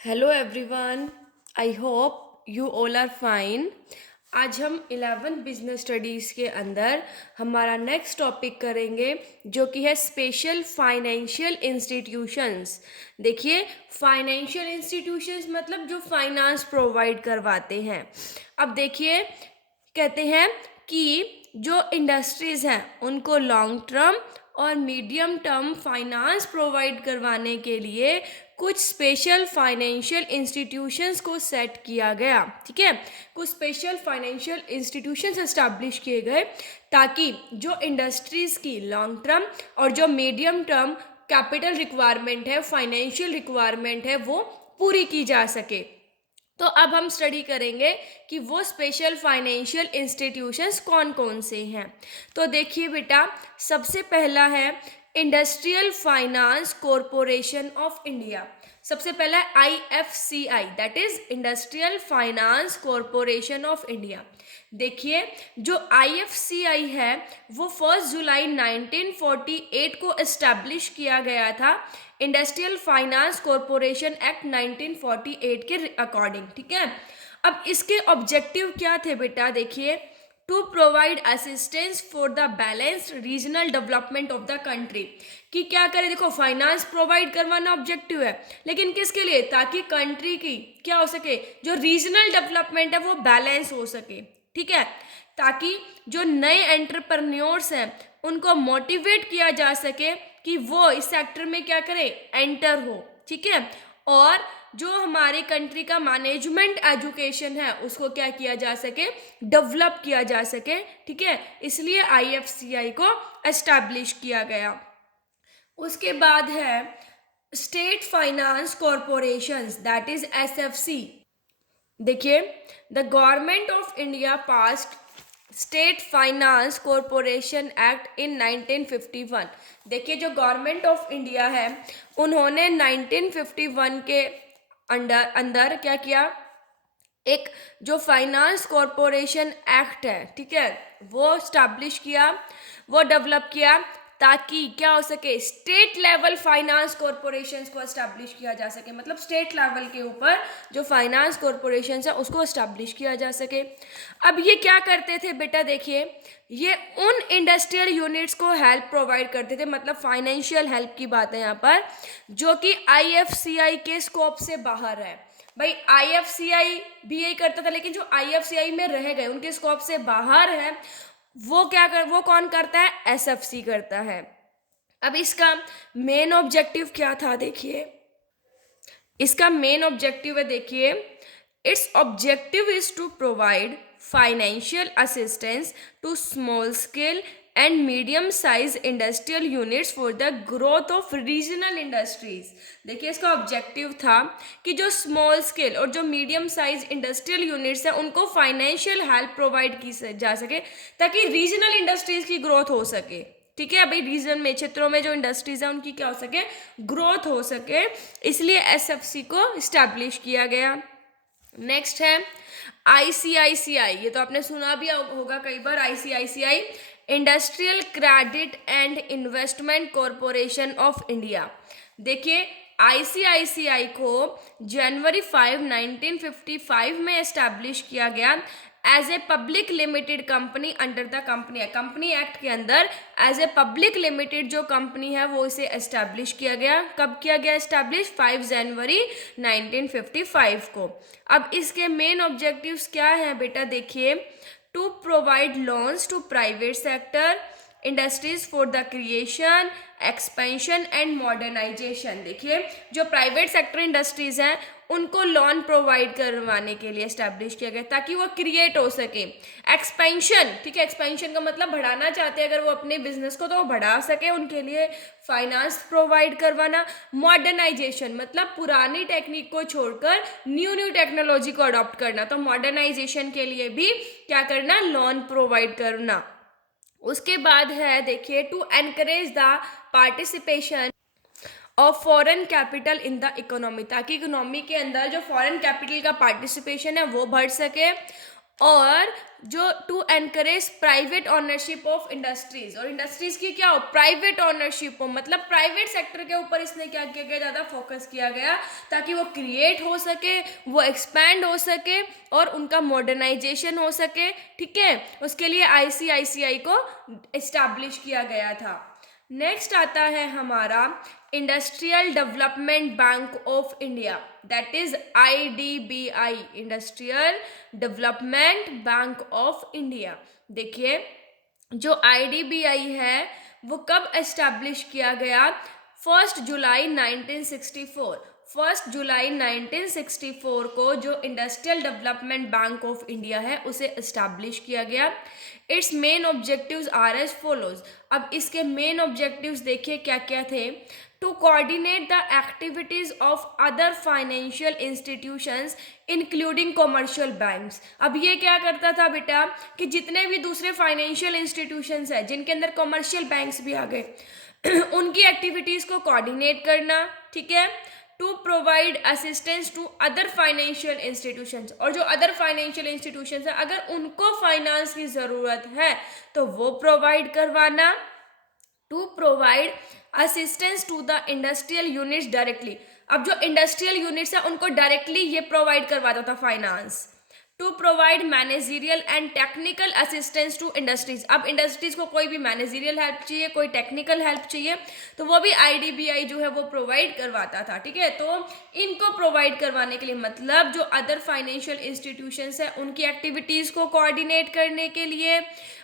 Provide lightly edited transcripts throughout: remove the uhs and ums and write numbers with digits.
Hello everyone, I hope you all are fine. आज हम 11 business studies के अंदर हमारा नेक्स्ट टॉपिक करेंगे जो कि है स्पेशल फाइनेंशियल इंस्टीट्यूशंस। देखिए, फाइनेंशियल इंस्टीट्यूशंस मतलब जो फाइनेंस प्रोवाइड करवाते हैं। अब देखिए, कहते हैं कि जो इंडस्ट्रीज़ हैं उनको लॉन्ग टर्म और मीडियम टर्म फाइनेंस प्रोवाइड करवाने के लिए कुछ स्पेशल फाइनेंशियल इंस्टीट्यूशंस को सेट किया गया। ठीक है, कुछ स्पेशल फाइनेंशियल इंस्टीट्यूशंस एस्टैब्लिश किए गए ताकि जो इंडस्ट्रीज़ की लॉन्ग टर्म और जो मीडियम टर्म कैपिटल रिक्वायरमेंट है, फाइनेंशियल रिक्वायरमेंट है, वो पूरी की जा सके। तो अब हम स्टडी करेंगे कि वो स्पेशल फाइनेंशियल इंस्टीट्यूशंस कौन कौन से हैं। तो देखिए बेटा, सबसे पहला है industrial finance corporation of India. सबसे पहला IFCI, that is industrial finance corporation of India. देखिए, जो IFCI है वो 1 जुलाई 1948 को एस्टैब्लिश किया गया था इंडस्ट्रियल फाइनेंस कॉरपोरेशन एक्ट 1948 के अकॉर्डिंग। ठीक है, अब इसके ऑब्जेक्टिव क्या थे बेटा? देखिए, to provide assistance for the balanced regional development of the country. कि क्या करें? देखो, फाइनेंस प्रोवाइड करवाना ऑब्जेक्टिव है, लेकिन किसके लिए? ताकि कंट्री की क्या हो सके, जो रीजनल डेवलपमेंट है वो बैलेंस हो सके। ठीक है, ताकि जो नए एंटरप्रेन्योर्स हैं उनको मोटिवेट किया जा सके कि वो इस सेक्टर में क्या करें, एंटर हो। ठीक है, और जो हमारी कंट्री का मैनेजमेंट एजुकेशन है उसको क्या किया जा सके, डेवलप किया जा सके। ठीक है, इसलिए IFCI को एस्टैब्लिश किया गया। उसके बाद है state finance corporations, that is SFC। देखिए, the government of India passed state finance corporation act in 1951। देखिए, जो गवर्नमेंट ऑफ इंडिया है उन्होंने 1951 के अंडर अंदर क्या किया, एक जो फाइनेंस कॉरपोरेशन एक्ट है, ठीक है, वो स्टैब्लिश किया, वो डेवलप किया ताकि क्या हो सके, स्टेट लेवल फाइनेंस कॉरपोरेशंस को एस्टैब्लिश किया जा सके। मतलब स्टेट लेवल के ऊपर जो फाइनेंस कॉरपोरेशंस है उसको एस्टैब्लिश किया जा सके। अब ये क्या करते थे बेटा? देखिए, ये उन इंडस्ट्रियल यूनिट्स को हेल्प प्रोवाइड करते थे, मतलब फाइनेंशियल हेल्प की बात है यहाँ पर, जो कि IFCI के स्कोप से बाहर है। भाई, IFCI भी यही करता था, लेकिन जो IFCI में रह गए, उनके स्कोप से बाहर है, वो कौन करता है? SFC करता है। अब इसका मेन ऑब्जेक्टिव क्या था? देखिए, इसका मेन ऑब्जेक्टिव है, देखिए, its objective is to provide financial assistance to small scale and medium size industrial units for the growth of regional industries. देखिए, इसका ऑब्जेक्टिव था कि जो स्मॉल स्केल और जो मीडियम साइज इंडस्ट्रियल यूनिट्स हैं उनको फाइनेंशियल हेल्प प्रोवाइड की जा सके ताकि रीजनल इंडस्ट्रीज की ग्रोथ हो सके। ठीक है, अभी रीजन में, क्षेत्रों में जो इंडस्ट्रीज है उनकी क्या हो सके, ग्रोथ हो सके, इसलिए SFC को इस्टेब्लिश किया गया। नेक्स्ट है ICICI। ये तो आपने सुना भी होगा कई बार, ICICI industrial credit and investment corporation of India. देखिए, ICICI को January 5, 1955 में एस्टैब्लिश किया गया as a public limited company under the company act के अंदर। एज ए पब्लिक लिमिटेड जो कंपनी है वो इसे एस्टैब्लिश किया गया। कब किया गया एस्टैब्लिश? 5 जनवरी 1955 को। अब इसके मेन ऑब्जेक्टिव्स क्या है बेटा? देखिए, to provide loans to private sector industries for the creation, expansion and modernisation. देखिए, जो प्राइवेट सेक्टर इंडस्ट्रीज हैं उनको लोन प्रोवाइड करवाने के लिए एस्टैब्लिश किया गया ताकि वो क्रिएट हो सके। एक्सपेंशन, ठीक है, एक्सपेंशन का मतलब बढ़ाना चाहते हैं अगर वो अपने बिजनेस को, तो वो बढ़ा सके, उनके लिए फाइनेंस प्रोवाइड करवाना। मॉडर्नाइजेशन मतलब पुरानी टेक्निक को छोड़कर न्यू टेक्नोलॉजी को अडॉप्ट करना, तो मॉडर्नाइजेशन के लिए भी क्या करना, लोन प्रोवाइड करना। उसके बाद है, देखिए, to encourage the participation of foreign capital in the economy, ताकि इकोनॉमी के अंदर जो फॉरेन कैपिटल का पार्टिसिपेशन है वो बढ़ सके। और जो to encourage private ownership of industries, और इंडस्ट्रीज की क्या हो, प्राइवेट ऑनरशिप हो, मतलब प्राइवेट सेक्टर के ऊपर इसने क्या किया गया, ज़्यादा फोकस किया गया ताकि वो क्रिएट हो सके, वो एक्सपैंड हो सके और उनका मॉडर्नाइजेशन हो सके। ठीक है, उसके लिए आईसीआईसीआई को इस्टेब्लिश किया गया था। नेक्स्ट आता है हमारा industrial development bank of India, that is IDBI, industrial development bank of India. देखिए जो IDBI है वो कब एस्टैब्लिश किया गया, 1 जुलाई 1964। 1 जुलाई 1964 को जो industrial development bank of India है उसे एस्टैब्लिश किया गया। Its main objectives are as follows. अब इसके मेन ऑब्जेक्टिव्स देखिए क्या क्या थे। To coordinate the activities of other financial institutions including commercial banks. अब ये क्या करता था बेटा कि जितने भी दूसरे फाइनेंशियल इंस्टीट्यूशंस हैं जिनके अंदर कॉमर्शियल बैंक्स भी आ गए उनकी एक्टिविटीज को कोऑर्डिनेट करना। ठीक है, to provide assistance to other financial institutions, और जो अदर फाइनेंशियल इंस्टीट्यूशंस हैं अगर उनको फाइनेंस की ज़रूरत है तो वो प्रोवाइड करवाना। To provide assistance to the industrial units directly. अब जो इंडस्ट्रियल यूनिट्स है उनको डायरेक्टली ये प्रोवाइड करवाता था finance. To provide managerial and technical assistance to industries. अब इंडस्ट्रीज को कोई भी मैनेजरियल हेल्प चाहिए, कोई टेक्निकल हेल्प चाहिए तो वो भी IDBI जो है वो प्रोवाइड करवाता था। ठीक है, तो इनको प्रोवाइड करवाने के लिए मतलब जो अदर फाइनेंशियल इंस्टीट्यूशंस है उनकी एक्टिविटीज़ को कोऑर्डिनेट करने के लिए,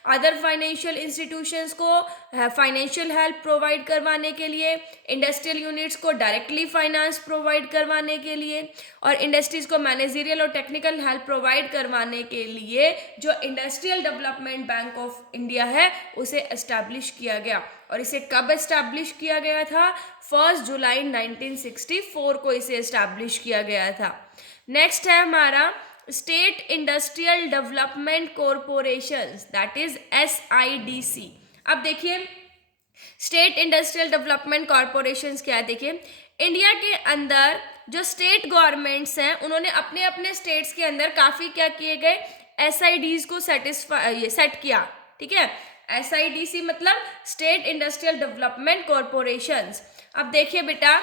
अदर फाइनेंशियल इंस्टीट्यूशंस को फाइनेंशियल हेल्प प्रोवाइड करवाने के लिए, इंडस्ट्रियल यूनिट्स को डायरेक्टली फाइनेंस प्रोवाइड करवाने के लिए और इंडस्ट्रीज को मैनेजरियल और टेक्निकल हेल्प प्रोवाइड करवाने के लिए जो industrial development bank of India है उसे एस्टैब्लिश किया गया। और इसे कब एस्टैब्लिश किया गया था, 1 जुलाई 1964 को इसे एस्टैब्लिश किया गया था। नेक्स्ट है हमारा state industrial development corporations, that is SIDC। अब देखिए स्टेट इंडस्ट्रियल डेवलपमेंट कॉरपोरेशंस क्या है। देखिए इंडिया के अंदर जो स्टेट गवर्नमेंट्स हैं उन्होंने अपने अपने स्टेट्स के अंदर काफ़ी क्या किए गए, SIDs को सेट किया। ठीक है, SIDC मतलब स्टेट इंडस्ट्रियल डेवलपमेंट कॉरपोरेशंस। अब देखिए बेटा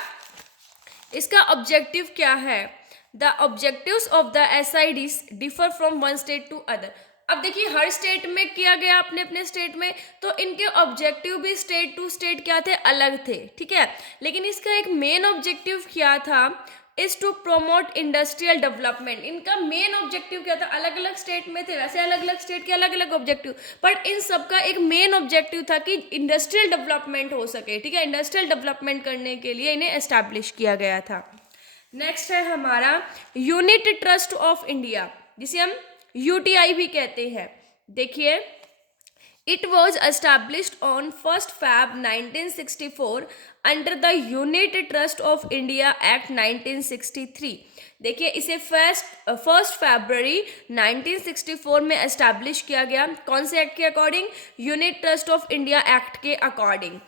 इसका ऑब्जेक्टिव क्या है, the objectives of the SIDs differ from one state to other. अब देखिए हर स्टेट में किया गया अपने अपने स्टेट में, तो इनके ऑब्जेक्टिव भी स्टेट टू स्टेट क्या थे, अलग थे। ठीक है, लेकिन इसका एक मेन ऑब्जेक्टिव क्या था, is to promote industrial development. इनका मेन ऑब्जेक्टिव क्या था, अलग अलग स्टेट में थे वैसे अलग अलग स्टेट के अलग अलग ऑब्जेक्टिव, बट इन सबका एक मेन ऑब्जेक्टिव था कि इंडस्ट्रियल डेवलपमेंट हो सके। ठीक है, इंडस्ट्रियल डेवलपमेंट करने के लिए इन्हें एस्टैब्लिश किया गया था। नेक्स्ट है हमारा यूनिट ट्रस्ट ऑफ इंडिया, जिसे हम UTI भी कहते हैं। देखिए it was established on 1 Feb 1964 under the unit trust of India act 1963। देखिए इसे 1 फरवरी 1964 में एस्टैब्लिश किया गया। कौन से एक्ट के according, unit trust of India act के अकॉर्डिंग।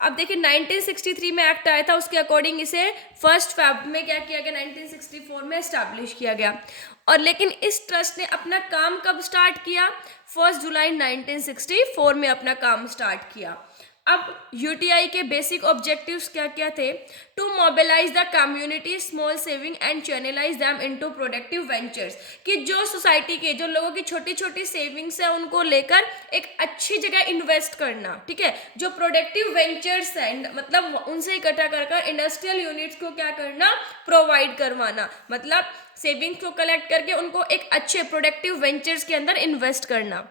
अब देखिए 1963 में एक्ट आया था, उसके अकॉर्डिंग इसे 1 Feb में क्या किया गया, 1964 में एस्टैब्लिश किया गया। और लेकिन इस ट्रस्ट ने अपना काम कब स्टार्ट किया, 1 जुलाई 1964 में अपना काम स्टार्ट किया। अब UTI के बेसिक ऑब्जेक्टिव्स क्या क्या थे, to mobilise the community small saving and channelise them into productive ventures, कि जो सोसाइटी के जो लोगों की छोटी छोटी सेविंग्स है उनको लेकर एक अच्छी जगह इन्वेस्ट करना। ठीक है, जो प्रोडक्टिव वेंचर्स हैं मतलब उनसे इकट्ठा कर इंडस्ट्रियल यूनिट्स को क्या करना, प्रोवाइड करवाना, मतलब सेविंग्स को कलेक्ट करके उनको एक अच्छे प्रोडक्टिव वेंचर्स के अंदर इन्वेस्ट करना।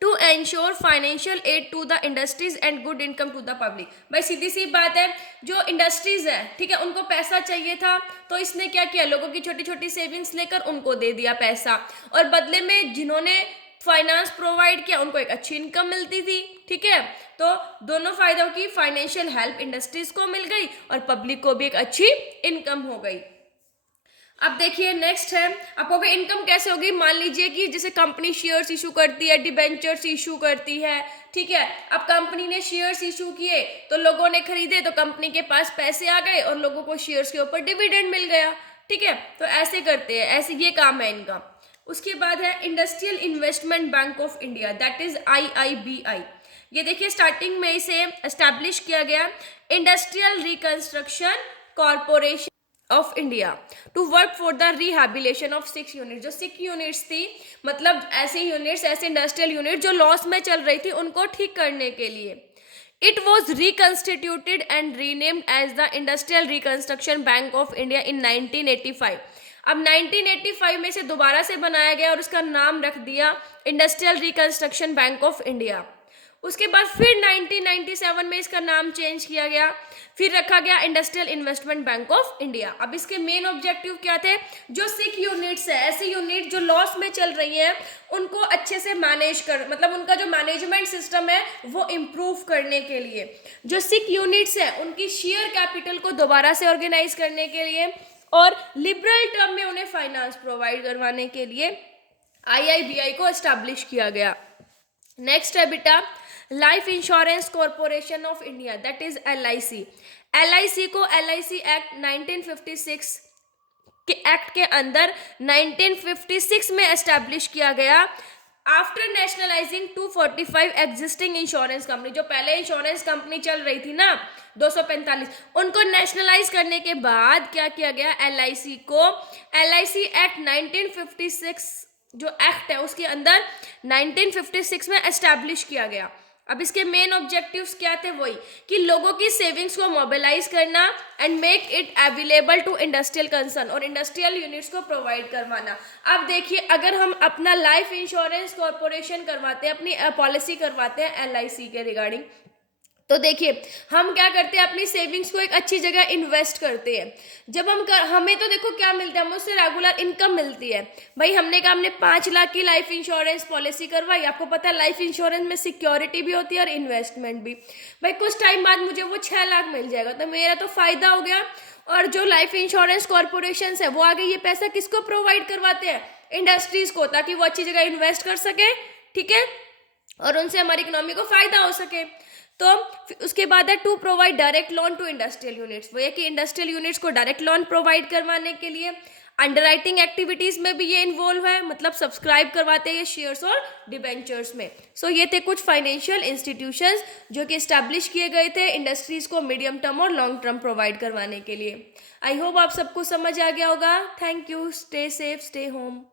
To ensure financial aid to the industries and good income to the public. भाई सीधी सी बात है, जो इंडस्ट्रीज है ठीक है उनको पैसा चाहिए था तो इसने क्या किया, लोगों की छोटी छोटी सेविंग्स लेकर उनको दे दिया पैसा, और बदले में जिन्होंने फाइनेंस प्रोवाइड किया उनको एक अच्छी इनकम मिलती थी। ठीक है, तो दोनों फायदों की फाइनेंशियल हेल्प इंडस्ट्रीज को मिल गई और पब्लिक को भी एक अच्छी इनकम हो गई। अब देखिए नेक्स्ट है, आपको इनकम कैसे होगी, मान लीजिए कि जैसे कंपनी शेयर्स इशू करती है, डिबेंचर्स इशू करती है। ठीक है, अब कंपनी ने शेयर्स इशू किए तो लोगों ने खरीदे तो कंपनी के पास पैसे आ गए और लोगों को शेयर्स के ऊपर डिविडेंड मिल गया। ठीक है, तो ऐसे करते हैं, ऐसे ये काम है इनका। उसके बाद है industrial investment bank of India, that is IIBI। ये देखिए स्टार्टिंग में इसे एस्टैब्लिश किया गया industrial reconstruction corporation of India to work for the rehabilitation of 6 unit. जो 6 यूनिट्स थी, मतलब ऐसी यूनिट्स, ऐसे इंडस्ट्रियल यूनिट जो लॉस में चल रही थी, उनको ठीक करने के लिए। It was reconstituted and renamed as the Industrial Reconstruction Bank of India in 1985। अब 1985 में से दोबारा से बनाया गया और उसका नाम रख दिया industrial reconstruction bank of India. उसके बाद फिर 1997 में इसका नाम चेंज किया गया, फिर रखा गया industrial investment bank of India. अब इसके मेन ऑब्जेक्टिव क्या थे? जो 6 यूनिट्स है, ऐसी यूनिट जो लॉस में चल रही हैं, उनको अच्छे से मैनेज कर, मतलब उनका जो मैनेजमेंट सिस्टम है वो इम्प्रूव करने के लिए, जो 6 यूनिट्स है उनकी शेयर कैपिटल को दोबारा से ऑर्गेनाइज करने के लिए और लिबरल टर्म में उन्हें फाइनेंस प्रोवाइड करवाने के लिए IIBI को एस्टैब्लिश किया गया। नेक्स्ट है बेटा life insurance corporation of India, that is LIC। LIC को LIC एक्ट 1956 के एक्ट के अंदर 1956 में एस्टैब्लिश किया गया आफ्टर नेशनलाइजिंग 245 एग्जिस्टिंग इंश्योरेंस कंपनी। जो पहले इंश्योरेंस कंपनी चल रही थी ना 245, उनको नेशनलाइज करने के बाद क्या किया गया? LIC को LIC एक्ट 1956 जो एक्ट है उसके अंदर 1956 में एस्टैब्लिश किया गया। अब इसके मेन ऑब्जेक्टिव्स क्या थे? वही कि लोगों की सेविंग्स को मोबिलाइज करना and make it available to industrial concern, और इंडस्ट्रियल यूनिट्स को प्रोवाइड करवाना। अब देखिए अगर हम अपना लाइफ इंश्योरेंस कॉरपोरेशन करवाते हैं, अपनी पॉलिसी करवाते हैं LIC के रिगार्डिंग, तो देखिए हम क्या करते हैं? अपनी सेविंग्स को एक अच्छी जगह इन्वेस्ट करते हैं। जब हमें तो देखो क्या मिलता है, हमें उससे रेगुलर इनकम मिलती है। भाई हमने कहा हमने 5 लाख की लाइफ इंश्योरेंस पॉलिसी करवाई, आपको पता है लाइफ इंश्योरेंस में सिक्योरिटी भी होती है और इन्वेस्टमेंट भी। भाई कुछ टाइम बाद मुझे वो 6 लाख मिल जाएगा, तो मेरा तो फायदा हो गया। और जो लाइफ इंश्योरेंस कॉरपोरेशन है वो आगे ये पैसा किसको प्रोवाइड करवाते हैं? इंडस्ट्रीज को, ताकि वो अच्छी जगह इन्वेस्ट कर सके, ठीक है, और उनसे हमारी इकोनॉमी को फायदा हो सके। तो उसके बाद है to provide direct loan to industrial units, वो ये कि इंडस्ट्रियल यूनिट्स को डायरेक्ट लोन प्रोवाइड करवाने के लिए अंडरराइटिंग एक्टिविटीज में भी ये इन्वॉल्व है, मतलब सब्सक्राइब करवाते हैं शेयर्स और डिबेंचर्स में। सो ये थे कुछ फाइनेंशियल इंस्टीट्यूशंस जो कि इस्टेब्लिश किए गए थे इंडस्ट्रीज को मीडियम टर्म और लॉन्ग टर्म प्रोवाइड करवाने के लिए। आई होप आप सबको समझ आ गया होगा। Thank you, stay safe, stay home.